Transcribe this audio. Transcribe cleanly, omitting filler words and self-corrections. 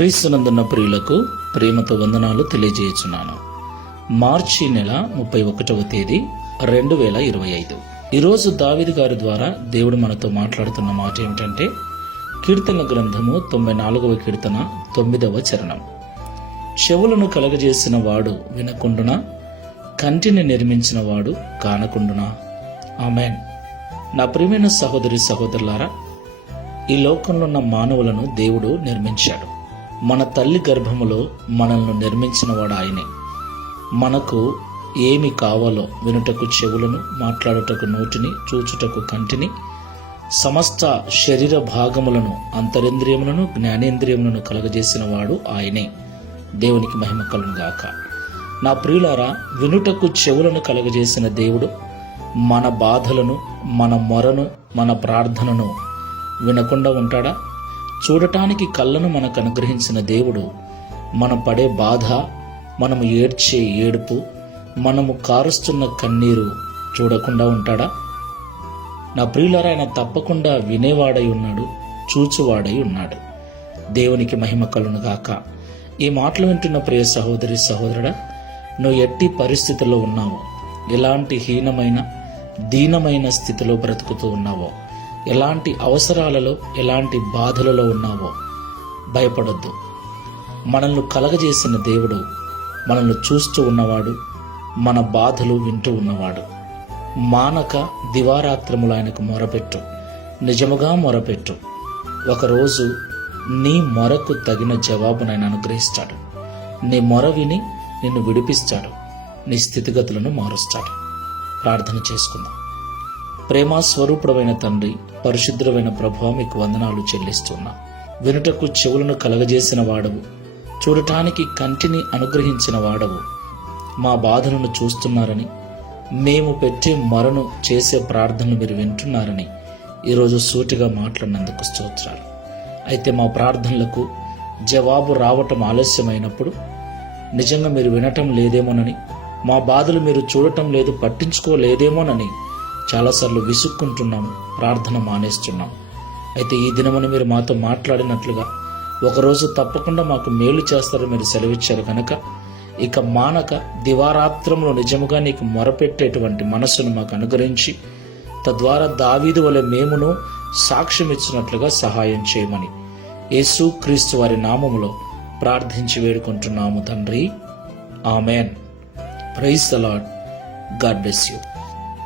క్రీస్తునందున్న ప్రియులకు ప్రేమతో వందనాలు తెలియజేయుచున్నాను. మార్చి నెల 31వ తేదీ 2025. ఈరోజు దావీదు గారి ద్వారా దేవుడు మనతో మాట్లాడుతున్న మాట ఏమిటంటే, కీర్తన గ్రంథము 94వ కీర్తన 9వ చరణం. చెవులను కలగజేసిన వాడు వినకుండునా, కంటిని నిర్మించిన వాడు కానకుండునా. ఆమేన్. నా ప్రియమైన సహోదరి సహోదరులారా, ఈ లోకంలో ఉన్న మానవులను దేవుడు నిర్మించాడు. మన తల్లి గర్భములో మనల్ని నిర్మించిన వాడు ఆయనే. మనకు ఏమి కావాలో వినుటకు చెవులను, మాట్లాడుటకు నోటిని, చూచుటకు కంటిని, సమస్త శరీర భాగములను, అంతరింద్రియములను, జ్ఞానేంద్రియములను కలగజేసిన వాడు ఆయనే. దేవునికి మహిమ కలుగును గాక. నా ప్రియులారా, వినుటకు చెవులను కలగజేసిన దేవుడు మన బాధలను, మన మొరను, మన ప్రార్థనను వినకుండా ఉంటాడా? చూడటానికి కళ్ళను మనకు అనుగ్రహించిన దేవుడు మనం పడే బాధ, మనము ఏడ్చే ఏడుపు, మనము కారుస్తున్న కన్నీరు చూడకుండా ఉంటాడా? నా ప్రియులారా, ఆయన తప్పకుండా వినేవాడై ఉన్నాడు, చూచువాడై ఉన్నాడు. దేవునికి మహిమ కలుగును గాక. ఈ మాటలు వింటున్న ప్రియ సహోదరి సహోదరుడా, నువ్వు ఎట్టి పరిస్థితుల్లో ఉన్నావో, ఎలాంటి హీనమైన దీనమైన స్థితిలో బ్రతుకుతూ ఉన్నావో, ఎలాంటి అవసరాలలో, ఎలాంటి బాధలలో ఉన్నావో భయపడొద్దు. మనల్ని కలగజేసిన దేవుడు మనల్ని చూస్తూ ఉన్నవాడు, మన బాధలు వింటూ ఉన్నవాడు. మానక దివారాత్రములు ఆయనకు మొరపెట్టు, నిజముగా మొరపెట్టు. ఒకరోజు నీ మొరకు తగిన జవాబును ఆయన అనుగ్రహిస్తాడు. నీ మొర విని నిన్ను విడిపిస్తాడు, నీ స్థితిగతులను మారుస్తాడు. ప్రార్థన చేసుకుందాం. ప్రేమ స్వరూపుడమైన తండ్రి, పరిశుద్ధమైన ప్రభువా, మీకు వందనాలు చెల్లిస్తున్నా. వినుటకు చెవులను కలగజేసిన వాడవు, చూడటానికి కంటిని అనుగ్రహించిన వాడవు. మా బాధలను చూస్తున్నారని, మేము పెట్టే మొరను, చేసే ప్రార్థనలు మీరు వింటున్నారని ఈరోజు సూటిగా మాట్లాడినందుకు స్తోత్రాలు. అయితే మా ప్రార్థనలకు జవాబు రావటం ఆలస్యమైనప్పుడు నిజంగా మీరు వినటం లేదేమోనని, మా బాధలు మీరు చూడటం లేదు, పట్టించుకోలేదేమోనని చాలాసార్లు విసుక్కుంటున్నాము, ప్రార్థన మానేస్తున్నాం. అయితే ఈ దినమని మీరు మాతో మాట్లాడినట్లుగా ఒకరోజు తప్పకుండా మాకు మేలు చేస్తారని మీరు సెలవిచ్చారు కనుక ఇక మానక దివారాత్రంలో నిజముగా నీకు మొరపెట్టేటువంటి మనస్సును మాకు అనుగ్రహించి, తద్వారా దావీదు వలె మేమును సాక్ష్యం ఇచ్చినట్లుగా సహాయం చేయమని యేసు క్రీస్తు వారి నామములో ప్రార్థించి వేడుకుంటున్నాము తండ్రి. Amen. Praise the lord. God bless you.